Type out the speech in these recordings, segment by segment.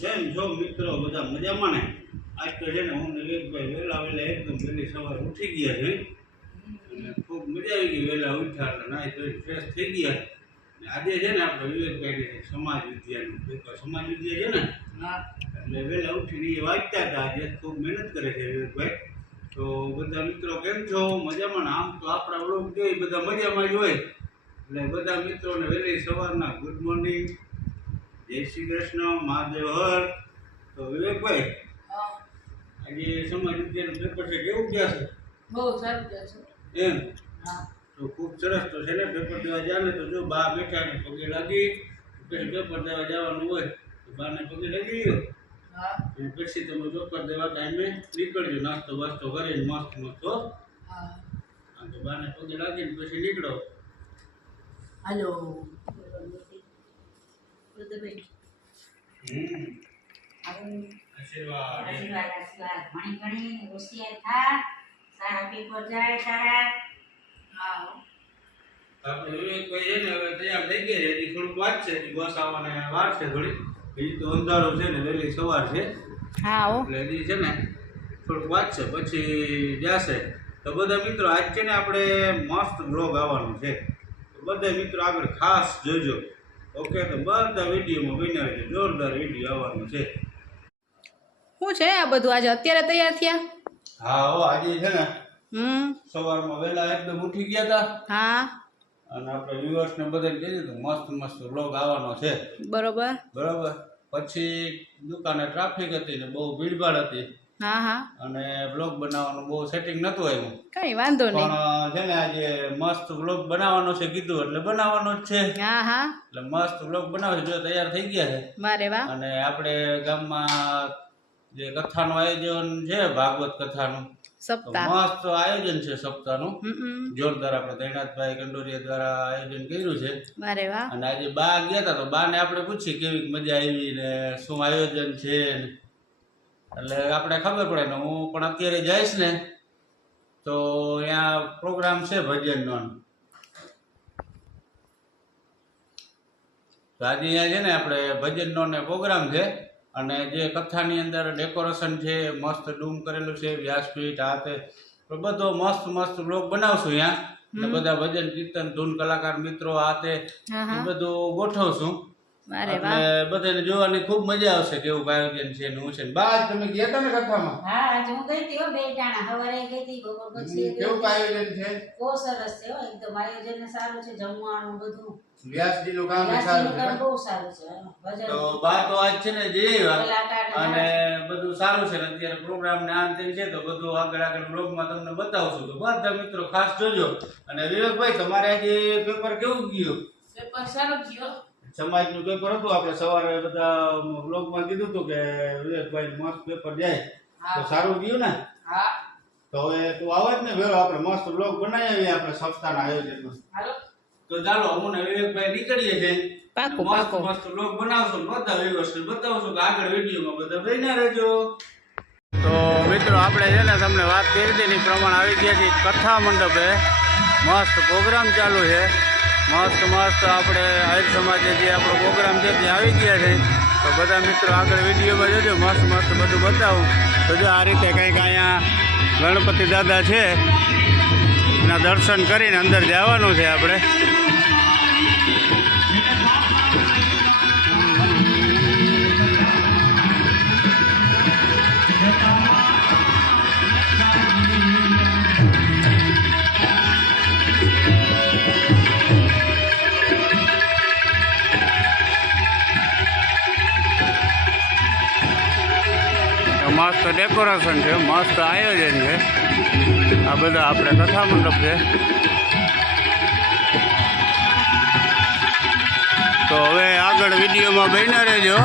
કેમ છો મિત્રો બધા મજામાં ને? આજ તો છે ને હું વિવેકભાઈ વહેલા એકદમ વહેલી સવારે ઉઠી ગયા છે અને ખૂબ મજા આવી ગઈ. વહેલા ઉઠ્યા એટલે નાહી ધોઈ ફ્રેશ થઈ ગયા. આજે છે ને આપણે વિવેકભાઈ સમાજ વિદ્યાનું પેપર સમાજ વિદ્યા છે ને એટલે વહેલા ઉઠીને એ વાંચતા હતા. આજે ખૂબ મહેનત કરે છે વિવેકભાઈ. તો બધા મિત્રો કેમ છો? મજામાં ને? આમ તો આપણા વ્લોગ જોઈ બધા મજામાં જ હોય એટલે બધા મિત્રોને વહેલી સવારના ગુડ મોર્નિંગ, જય શ્રી કૃષ્ણ, મહાદેવ હર. તો વિવેકભાઈ આજે સમાજ વિદ્યાનું પેપર છે, કેવું ગયા છે? બહુ સારું ગયા છે એમ? હા. તો ખૂબ સરસ. તો છે ને પેપર દેવા જાય ને તો જો બા બેઠા ને પગે લાગી, પછી પેપર દેવા જવાનું હોય તો બાને પગે લાગી ગયો. હા. અને પછી તમે પેપર દેવા ટાઈમે નીકળજો નાસ્તો વાસ્તો કરીને મસ્ત મસ્ત. હા. તો બાને પગે લાગીને પછી નીકળો. હાલો. આશીર્વાદ. આશીર્વાદ ભણી હોશિયાર થા, સારા પેપર જાય તારા. હા. આપણે વિવેકભાઈ છે ને હવે તૈયાર થઈ ગયા છે. હજી થોડુંક વાત છે, હજી બસ આવવાને વાર છે થોડી. હજી તો અંધારું છે ને વહેલી સવાર છે એટલે હજી છે ને થોડુંક વાત છે, પછી જશે. તો બધા મિત્રો આજ છે ને આપણે મસ્ત બ્લોગ આવવાનું છે, તો બધા મિત્રો આગળ ખાસ જોજો. ઓકે? તો બધા વિડીયોમાં બન્યા રહેજો, જોરદાર વિડીયો આવવાનો છે. શું છે આ બધું આજે અત્યારે તૈયાર થયા? હા હો, આજે છે ને સવારમાં વહેલા એકદમ ઉઠી ગયા હતા હા. અને આપણે વ્યુઅર્સને બધાને કહી દીધું મસ્ત મસ્ત બ્લોગ આવવાનો છે. બરોબર. બરાબર. પછી દુકાને ટ્રાફિક હતી ને બહુ ભીડભાડ હતી. હા હા. અને બ્લોગ બનાવવાનું બહુ સેટિંગ નહોતું આવ્યું. કઈ વાંધો નહીં. પણ છે ને આજે મસ્ત બ્લોગ બનાવવાનો છે કીધું એટલે બનાવવાનો જ છે. હા હા. એટલે મસ્ત બ્લોગ બનાવે જો તૈયાર થઈ ગયા છે. વારે વાહ. અને આપણે ગામમાં જે કથાનું આયોજન છે, ભાગવત કથાનું સપ્તાહ મસ્ત આયોજન છે સપ્તાહનું. જોરદાર આપણે તૈનાતભાઈ કંડોરિયા દ્વારા આયોજન કર્યું છે. વારે વાહ. અને આજે બા ગયા હતા તો બાને આપણે પૂછી કેવી મજા આવી ને શું આયોજન છે ને. એટલે આપણે ખબર પડે ને હું પણ અત્યારે જઈશ ને તો અહીંયા પ્રોગ્રામ છે ભજનનો. તો આજે અહીંયા છે ને આપણે ભજનનો ને પ્રોગ્રામ છે. અને જે કથાની અંદર ડેકોરેશન છે મસ્ત ડૂમ કરેલું છે, વ્યાસપીઠ હાથે બધો મસ્ત મસ્ત બ્લોગ બનાવશું અહીંયા. બધા ભજન કીર્તન ધૂન કલાકાર મિત્રો હાથે એ બધું ગોઠવશું. એટલે બધાને જોવાની ખૂબ મજા આવશે કેવું આયોજન છે ને હું છે. બા તમે ગયા હતા ને કથામાં? હા, આજે હું ગઈ હતી હો, બે ટાણા સવારે ગઈ હતી, બપોર પછી કેવું આયોજન છે? બહુ સરસ છે હો, એકદમ આયોજન સારું છે, જમવાનું બધું વ્યાસજી નું કામ વ્યાસજીનું સારું કામ બહુ સારું છે. ભજન તો બા તો આજ છે ને જઈ આવ્યા કલાકાર અને બધું સારું છે ને અત્યારે પ્રોગ્રામ ને આન તેમ છે તો બધું આગળ બ્લોગમાં તમને બતાવશું. તો બધા મિત્રો ખાસ જોજો. અને વિવેકભાઈ તમારે આજે પેપર કેવું ગયું? પેપર સારું ગયો. સમાજનું પેપર હતું. આપણે સવારે બધા બ્લોગમાં કીધું હતું કે વિવેકભાઈ મસ્ત પેપર જાય તો સારું ગયું ને? હા. તો હવે તું આવે જ ને વેરો આપણે મસ્ત બ્લોગ બનાવીએ આપણે સપ્તાહના આયોજનમાં. હાલો. તો ચાલો હું ને વિવેકભાઈ નીકળીએ છીએ. પાકું મસ્ત પાકું. મસ્ત બ્લોગ બનાવશું, બધા વ્યવસ્થિત બતાવશું કે આગળ વિડીયોમાં બધા બન્યા રહેજો. તો મિત્રો આપણે છે ને તમને વાત કરી હતી એ પ્રમાણે આવી ગયા છીએ કથા મંડપે. મસ્ત પ્રોગ્રામ ચાલુ છે. મસ્ત મસ્ત આપણે આહિર સમાજે જે આપણો પ્રોગ્રામ છે ત્યાં આવી ગયા છે. તો બધા મિત્રો આગળ વિડીયોમાં જોજો, મસ્ત મસ્ત બધું બતાવું. તો જો આ રીતે કંઈક અહીંયા ગણપતિ દાદા છે એના દર્શન કરીને અંદર જવાનું છે આપણે. મસ્ત ડેકોરેશન છે, મસ્ત આયોજન છે. આ બધા આપણે કથા મંડપ છે. તો હવે આગળ વિડીયોમાં બન્યા રહેજો.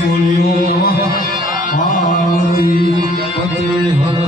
બોલ્યો પાર્વતી પતે હર